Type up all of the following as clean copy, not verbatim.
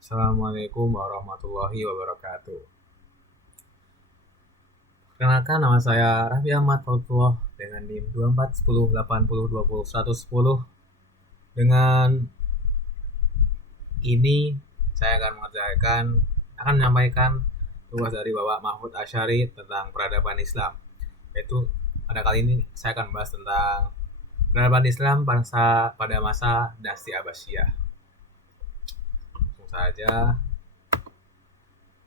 Assalamualaikum warahmatullahi wabarakatuh. Perkenalkan, nama saya Raffi Ahmad Fautullah dengan NIM 24108020 Dengan ini saya akan menyampaikan tugas dari Bapak Mahfud Asyari tentang peradaban Islam. Yaitu pada kali ini saya akan membahas tentang peradaban Islam pada masa Dinasti Abbasiyah. Langsung saja.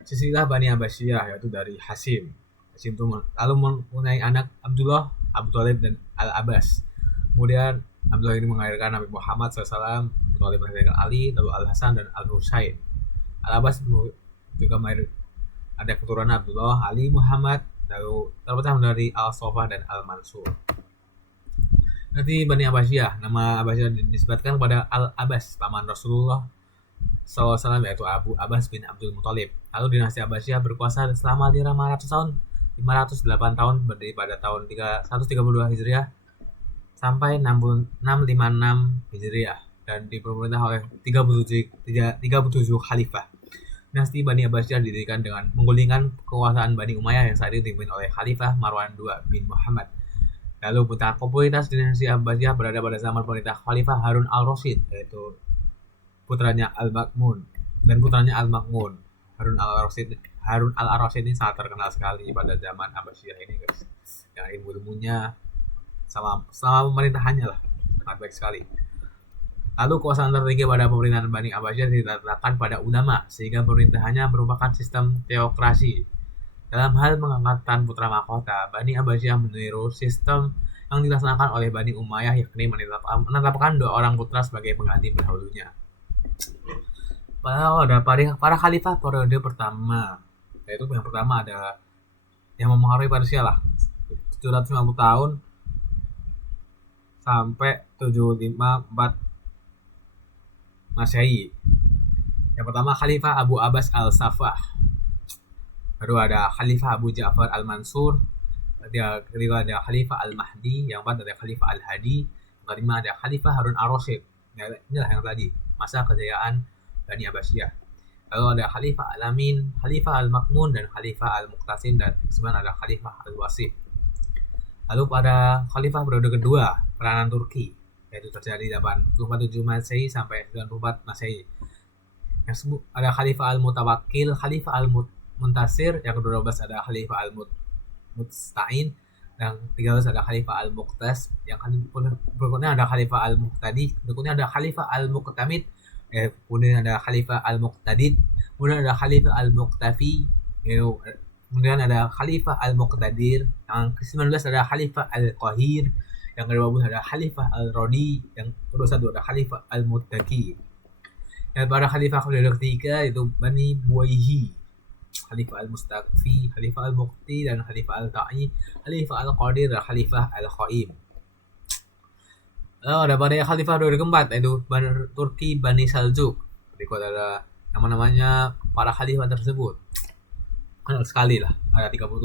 Silsilah Bani Abbasiyah yaitu dari Hasyim. Hasyim itu lalu mempunyai anak Abdullah, Abu Thalib dan Al-Abbas. Kemudian Abdullah ini mengakhirkan Nabi Muhammad SAW, Abu Thalib mengakhirkan Ali, lalu Al-Hasan dan Al-Husain. Al-Abbas juga ada keturunan Abdullah, Ali, Muhammad, lalu terpecah dari Al-Sofah dan Al-Mansur. Nanti Bani Abbasiyah, nama Abbasiyah disebutkan kepada Al-Abbas, paman Rasulullah SAW, yaitu Abu Abbas bin Abdul Muthalib. Lalu dinasti Abbasiyah berkuasa selama 500 tahun, 508 tahun berdiri pada tahun 132 Hijriah sampai 656 Hijriah dan diperintah oleh 37 khalifah. Dinasti Bani Abbasiyah didirikan dengan menggulingkan kekuasaan Bani Umayyah yang saat itu dipimpin oleh Khalifah Marwan II bin Muhammad. Lalu puncak popularitas dinasti Abbasiyah berada pada zaman pemerintah Khalifah Harun al-Rasyid, yaitu putranya Al-Ma'mun dan putranya Al-Ma'mun. Harun al-Rasyid ini sangat terkenal sekali pada zaman Abbasiyah ini, guys. Yang ilmunya selama pemerintahannya lah sangat baik sekali. Lalu kekuasaan tertinggi pada pemerintahan Bani Abbasiyah diletakkan pada ulama, sehingga pemerintahannya merupakan sistem teokrasi. Dalam hal pengangkatan putra mahkota, Bani Abbasiyah meniru sistem yang dilaksanakan oleh Bani Umayyah, yakni menetapkan 2 orang putra sebagai pengganti pendahulunya. Padahal ada para khalifah periode pertama, yaitu yang pertama ada yang memengaruhi Persia lah, 750 tahun sampai 754 Masehi. Yang pertama Khalifah Abu Abbas al-Safah, baru ada Khalifah Abu Ja'far al-Mansur, kedua ada Khalifah al-Mahdi, yang keempat ada Khalifah al-Hadi, yang kelima ada Khalifah Harun al-Rasyid. Inilah yang tadi masa kejayaan Bani Abbasiyah. Lalu ada Khalifah Al-Amin, Khalifah Al-Makmun, dan Khalifah Al-Muqtasim, dan kemudian ada Khalifah Al-Wasif. Lalu pada Khalifah periode kedua, peranan Turki, yaitu terjadi 87 Masehi sampai 94 Masehi. Yang ada Khalifah Al-Mutawakkil, Khalifah Al-Muntasir, yang ke-12 ada Khalifah Al-Musta'in, yang 13 ada Khalifah Al-Muqtas, yang berikutnya ada Khalifah Al-Muqtadi, berikutnya ada Khalifah Al-Muqtamid, kemudian ada Khalifah Al-Muqtadid, kemudian ada Khalifah Al-Muqtafi, kemudian ada Khalifah Al-Muqtadir, yang ke-19 ada Khalifah Al-Qahir, yang ke-20 ada Khalifah Al-Rodi, yang ke-21 ada Khalifah Al-Muttaqi. Dan pada Khalifah periode ketiga itu Bani Buwayhi, Khalifah Al-Mustaqfi, Khalifah Al-Muqti, dan Khalifah Al-Ta'i, Khalifah Al-Qadir, dan Khalifah Al-Qaim. Lalu ada pada Khalifah periode keempat, yaitu Turki Bani Saljuk. Berikut ada nama-namanya para khalifah tersebut. Kenal sekali lah, ada 37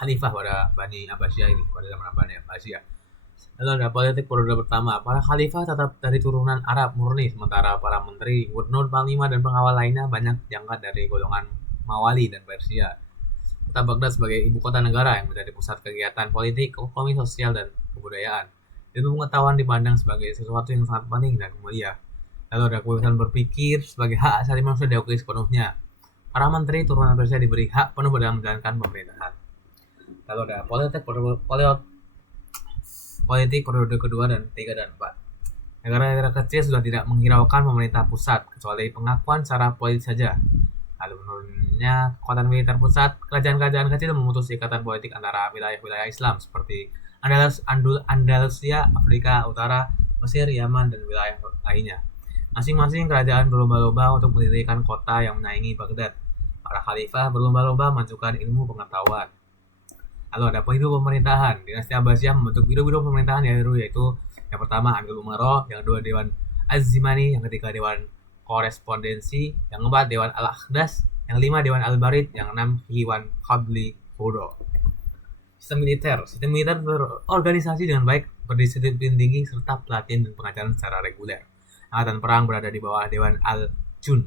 khalifah pada Bani Abbasiyah ini, pada zaman Bani Abbasiyah. Lalu ada politik periode pertama, para khalifah tetap dari turunan Arab murni, sementara para menteri, gubernur, panglima, dan pengawal lainnya banyak diangkat dari golongan Mawali dan Persia. Kota Baghdad sebagai ibu kota negara yang menjadi pusat kegiatan politik, ekonomi, sosial, dan kebudayaan. Ilmu pengetahuan dipandang sebagai sesuatu yang sangat penting dan mulia. Lalu ada kebebasan berpikir sebagai hak asasi manusia diakui sepenuhnya. Para menteri turunan Persia diberi hak penuh dalam menjalankan pemerintahan. Lalu ada politik periode kedua dan 3 dan 4. Negara-negara kecil sudah tidak menghiraukan pemerintah pusat, kecuali pengakuan secara politik saja. Lalu menurunnya kekuatan militer pusat, kerajaan-kerajaan kecil memutus ikatan politik antara wilayah-wilayah Islam seperti Andalusia, Afrika Utara, Mesir, Yaman, dan wilayah lainnya. Masing-masing kerajaan berlomba-lomba untuk mendirikan kota yang menyaingi Baghdad. Para khalifah berlomba-lomba menunjukkan ilmu pengetahuan. Lalu ada biro pemerintahan. Dinasti Abbasiyah membentuk biro-biro pemerintahan yaitu yang pertama Amirul Umaroh, yang kedua Dewan Az-Zimani, yang ketiga Dewan Korespondensi, yang keempat Dewan Al-Akhdas, yang kelima Dewan Al-Barid, yang keenam Dewan Qabli Furo. Sistem militer berorganisasi dengan baik, berdisiplin tinggi, serta pelatihan dan pengajaran secara reguler. Angkatan perang berada di bawah Dewan Al-Jun.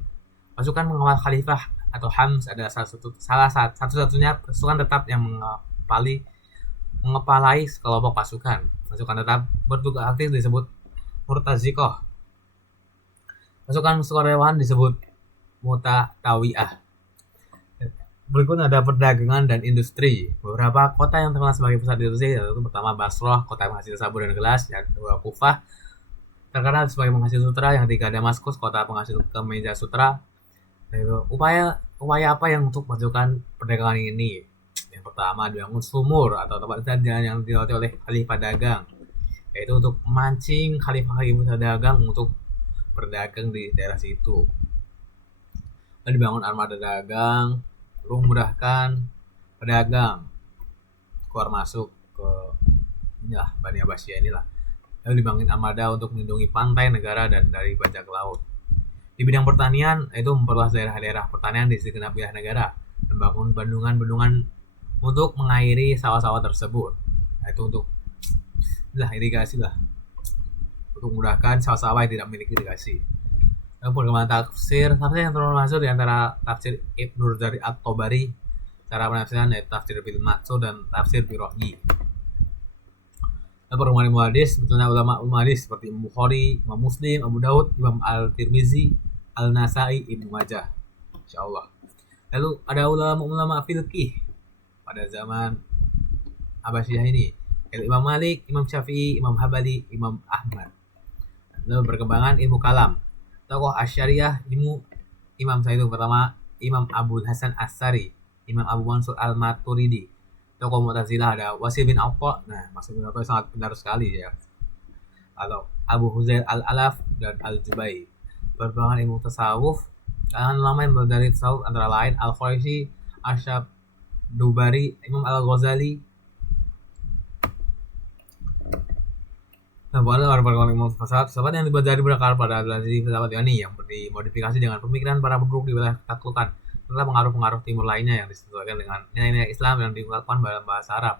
Pasukan mengawal khalifah atau Hams adalah satu-satunya pasukan tetap yang mengepalai sekelompok pasukan. Pasukan tetap bertugas aktif disebut Murtazikoh. Pasukan sukarelawan disebut Mutatawiyah. Berikut ada perdagangan dan industri. Beberapa kota yang terkenal sebagai pusat industri yaitu pertama Basrah, kota penghasil sabun dan gelas, yang kedua Kufah, terkenal sebagai penghasil sutra, yang ketiga Damaskus, kota penghasil kemeja sutra. Yaitu upaya apa yang untuk memajukan perdagangan ini? Yang pertama dibangun sumur atau tempat jalan yang dilewati oleh khalifah dagang, yaitu untuk memancing khalifah dagang untuk berdagang di daerah situ. Dan dibangun armada dagang, memudahkan pedagang keluar masuk ke inilah Bani Abbasiyah inilah. Lalu dibangun armada untuk melindungi pantai negara dan dari bajak laut. Di bidang pertanian, itu memperluas daerah-daerah pertanian di segenap wilayah negara, membangun bendungan-bendungan untuk mengairi sawah-sawah tersebut. Itu untuk irigasi lah, untuk memudahkan sawah-sawah yang tidak memiliki irigasi. Perkembangan tafsir yang termasuk di antara tafsir Ibnu Jarir At-Tabari, cara penafsiran yaitu tafsir bil Maksud dan tafsir bil Rahyi. Perkembangan ilmu hadis, sebetulnya ulama hadis seperti Imam Bukhari, Imam Muslim, Abu Daud, Imam Al-Tirmizi, Al-Nasai, Ibnu Majah, insyaallah. Lalu ada ulama fiqih pada zaman Abbasiyah ini, yaitu Imam Malik, Imam Syafi'i, Imam Hambali, Imam Ahmad. Lalu perkembangan ilmu kalam. Tokoh Asy'ariyah Imam Sa'id pertama, Imam Abu Hasan As-Sari, Imam Abu Mansur Al-Maturidi. Tokoh Mu'tazilah ada Wasil bin Atha. Nah, Wasil bin Atha sangat benar sekali ya. Atau Abu Huzail Al-Alaf dan Al-Jubai. Perkembangan ilmu tasawuf, kalangan ulama yang berdalil tasawuf antara lain Al-Quraisy, Asy'ab-Dubari, Imam Al-Ghazali. Nah, pada perkembangan ilmu filsafat yang dipelajari berakar pada dari filsafat Yunani yang dimodifikasi dengan pemikiran para penduduk di wilayah taklukan, serta pengaruh-pengaruh timur lainnya yang disesuaikan dengan nilai-nilai Islam yang diungkapkan dalam bahasa Arab.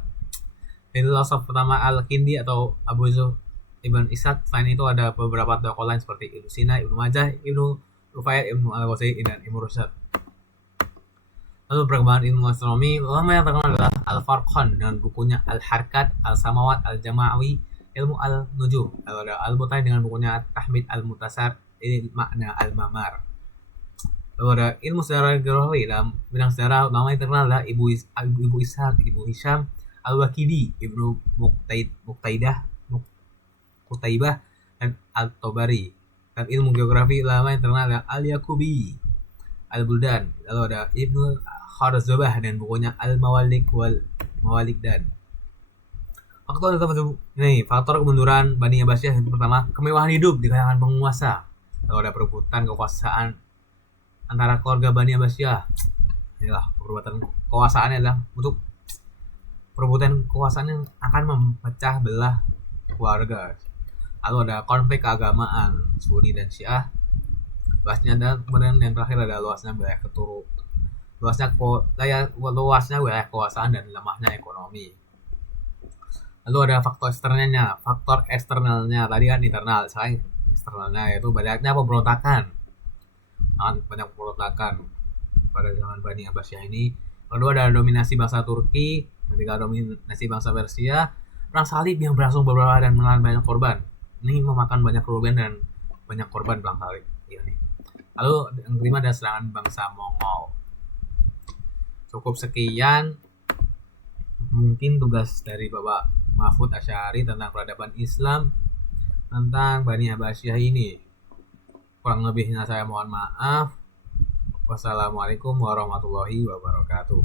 Filosof pertama Al-Kindi atau Abu Yusuf Ibn Ishaq. Selain itu ada beberapa tokoh lain seperti Ibnu Sina, Ibnu Majah, Ibnu Rufai, Ibnu Al-Ghazali, dan Ibnu Rushd. Lalu perkembangan ilmu astronomi, ulama yang terkenal adalah Al-Farqan dengan bukunya Al-Harkat, Al-Samawat, Al-Jamawi, Ilmu Al-Nujum. Lalu ada Al-Butani dengan bukunya Tahmid Al-Mutasar, ini makna Al-Mamar. Lalu ada ilmu sejarah geografi. Dalam bidang sejarah, ulama yang terkenal adalah Ibu Ishaq, Ibu Hisham, Al-Waqidi, Ibnu Qutaibah, dan Al-Tabari. Dan ilmu geografi, ulama yang terkenal adalah Al-Yaqubi, Al-Buldan. Lalu ada Ibnu Kharzabah dan bukunya Al-Mawalik wal Mawalikdan. Faktor kemunduran Bani Abbasiyah yang pertama, kemewahan hidup di kalangan penguasa. Lalu ada perebutan kekuasaan antara keluarga Bani Abbasiyah. Inilah perebutan kekuasaannya adalah untuk perebutan kekuasaan yang akan memecah belah keluarga. Lalu ada konflik keagamaan Sunni dan Syiah. Luasnya ada, kemudian yang terakhir ada luasnya wilayah luasnya wilayah kekuasaan dan lemahnya ekonomi. Lalu ada faktor eksternalnya tadi kan internal, sekarang eksternalnya yaitu banyaknya pemberontakan. Banyak pemberontakan pada zaman Bani Abbasiyah ini. Kedua ada dominasi bangsa Turki, ketiga dominasi bangsa Persia, perang salib yang berlangsung beberapa dan menelan banyak korban. Ini memakan banyak kerugian dan banyak korban perang salib ini. Lalu yang kelima ada serangan bangsa Mongol. Cukup sekian mungkin tugas dari Bapak Mahfud Asy'ari tentang peradaban Islam tentang Bani Abbasiyah ini. Kurang lebihnya saya mohon maaf. Wassalamualaikum warahmatullahi wabarakatuh.